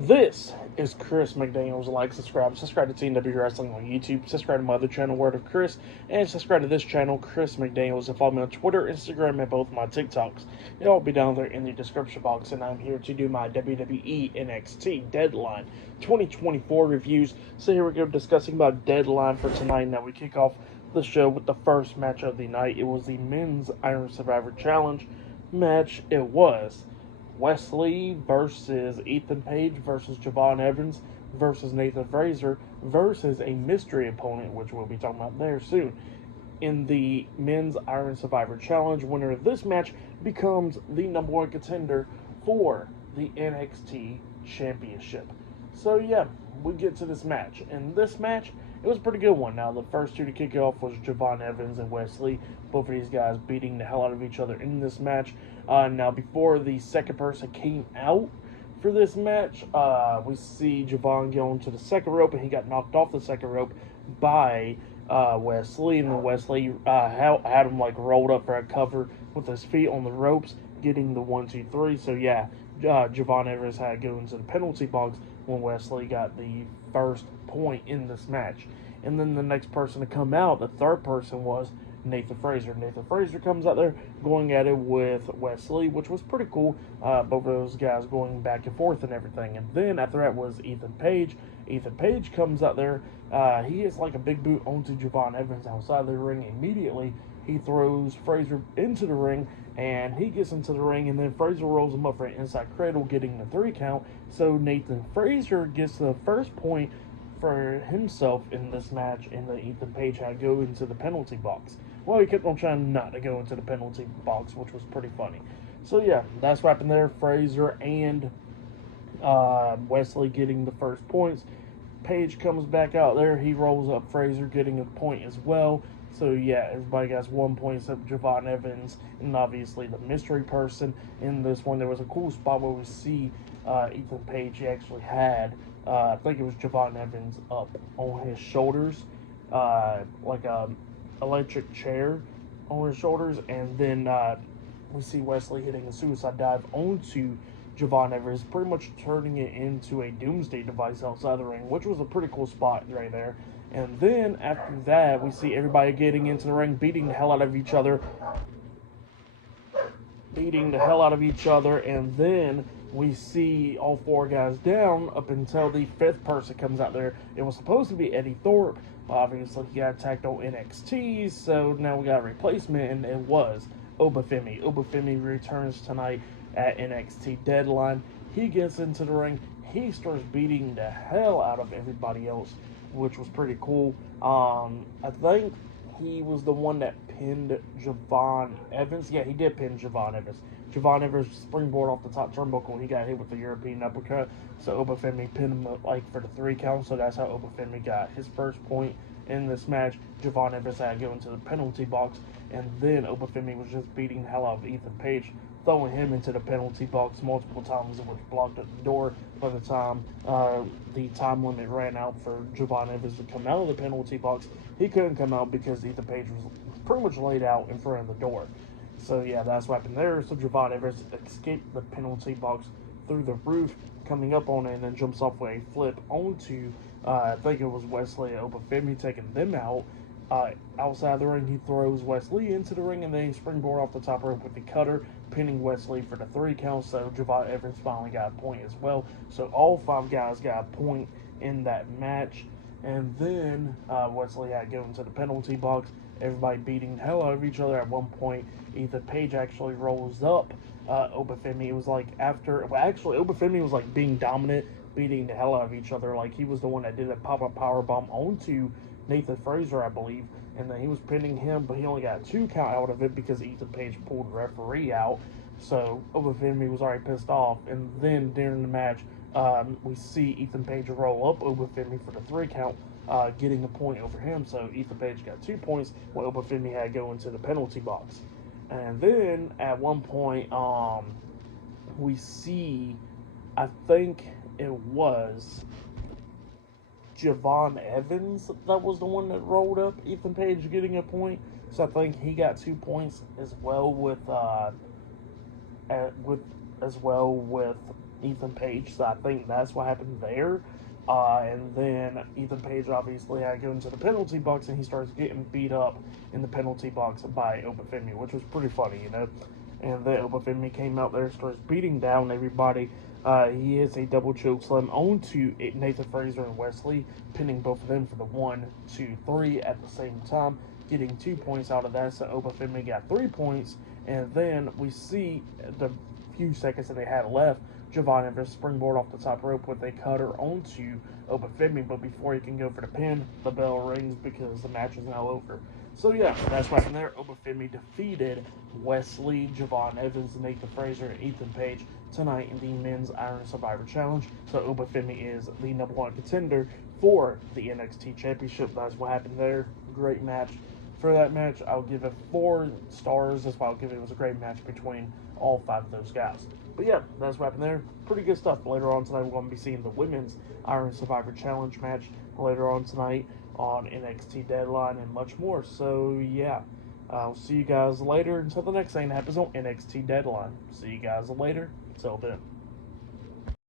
This is Chris McDaniels. Like, subscribe to TNW Wrestling on YouTube, subscribe to my other channel, Word of Chris, and subscribe to this channel, Chris McDaniels, and follow me on Twitter, Instagram, and both my TikToks. It'll all be down there in the description box, and I'm here to do my WWE NXT Deadline 2024 reviews. So here we go, discussing about Deadline for tonight. Now we kick off the show with the first match of the night. It was the Men's Iron Survivor Challenge match. It was Wesley versus Ethan Page versus Javon Evans versus Nathan Frazer versus a mystery opponent, which we'll be talking about there soon. In the Men's Iron Survivor Challenge, winner of this match becomes the number one contender for the NXT Championship. So yeah, we get to this match. And this match, it was a pretty good one. Now, the first two to kick it off was Javon Evans and Wesley. Both of these guys beating the hell out of each other in this match. Now, before the second person came out for this match, we see Javon going to the second rope, and he got knocked off the second rope by Wesley. And then Wesley had him like rolled up for a cover with his feet on the ropes, getting the 1, 2, 3. So yeah, Javon Evans had to go into the penalty box when Wesley got the first point in this match. And then the next person to come out, the third person, was Nathan Frazer. Nathan Frazer comes out there going at it with Wesley, which was pretty cool. Both of those guys going back and forth and everything. And then after that was Ethan Page. Ethan Page comes out there. He hits like a big boot onto Javon Evans outside the ring immediately. He throws Frazer into the ring, and he gets into the ring, and then Frazer rolls him up for an inside cradle, getting the 3 count. So Nathan Frazer gets the first point for himself in this match, and then Ethan Page had to go into the penalty box. Well, he kept on trying not to go into the penalty box, which was pretty funny. So yeah, that's what happened there. Frazer and Wesley getting the first points. Page comes back out there. He rolls up Frazer, getting a point as well. So yeah, everybody got 1 point except Javon Evans, and obviously the mystery person in this one. There was a cool spot where we see Ethan Page. He actually had, I think it was Javon Evans up on his shoulders, like a electric chair on his shoulders, and then we see Wesley hitting a suicide dive onto Javon Evans, pretty much turning it into a doomsday device outside the ring, which was a pretty cool spot right there. And then after that, we see everybody getting into the ring, beating the hell out of each other, and then we see all four guys down up until the fifth person comes out there. It was supposed to be Eddie Thorpe, but obviously he got attacked on NXT, so now we got a replacement, and it was Oba Femi. Oba Femi returns tonight at NXT Deadline. He gets into the ring. He starts beating the hell out of everybody else, which was pretty cool. I think he was the one that pinned Javon Evans. Yeah, he did pin Javon Evans. Javon Evans springboard off the top turnbuckle, and he got hit with the European uppercut. So Oba Femi pinned him like for the 3 count. So that's how Oba Femi got his first point in this match. Javon Evans had to go into the penalty box, and then Oba Femi was just beating the hell out of Ethan Page, throwing him into the penalty box multiple times, which blocked at the door by the time the time limit ran out for Javon Evans to come out of the penalty box. He couldn't come out because Ethan Page was pretty much laid out in front of the door. So yeah, that's what happened there. So Javon Evans escaped the penalty box through the roof, coming up on it, and then jumps off with a flip onto, I think it was Wesley and Oba Femi, taking them out. Outside the ring, he throws Wesley into the ring, and then he springboard off the top rope with the cutter, pinning Wesley for the 3 count. So Javon Evans finally got a point as well. So all 5 guys got a point in that match. And then Wesley had to go into the penalty box. Everybody beating the hell out of each other. At one point, Ethan Page actually rolls up Oba Femi. It was like after, well, actually, Oba Femi was like being dominant, beating the hell out of each other. Like he was the one that did a pop-up power bomb onto Nathan Frazer, I believe, and then he was pinning him, but he only got a 2 count out of it because Ethan Page pulled the referee out. So Oba Femi was already pissed off, and then during the match, we see Ethan Page roll up Oba Femi for the 3 count, getting a point over him. So Ethan Page got 2 points, while Oba Femi had to go into the penalty box. And then at one point, we see, I think it was Javon Evans that was the one that rolled up Ethan Page, getting a point. So I think he got 2 points as well with Ethan Page. So I think that's what happened there. And then Ethan Page obviously had to go into the penalty box, and he starts getting beat up in the penalty box by Oba Femi, which was pretty funny, you know. And then Oba Femi came out there, starts beating down everybody. He hits a double choke slam onto Nathan Frazer and Wesley, pinning both of them for the 1, 2, 3 at the same time, getting 2 points out of that. So Oba Femi got 3 points, and then we see the few seconds that they had left, Javon Evans springboard off the top rope with a cutter onto Oba Femi, but before he can go for the pin, the bell rings because the match is now over. So yeah, that's what happened there. Oba Femi defeated Wesley, Javon Evans, Nathan Frazer, and Ethan Page tonight in the Men's Iron Survivor Challenge. So Oba Femi is the #1 contender for the NXT Championship. That's what happened there. Great match. For that match, I'll give it 4 stars. That's why I'll give it. It was a great match between all 5 of those guys. But yeah, that's what happened there. Pretty good stuff. Later on tonight, we're going to be seeing the Women's Iron Survivor Challenge match later on tonight on NXT Deadline and much more. So yeah, I'll see you guys later until the next thing that happens on NXT Deadline. See you guys later. Until then.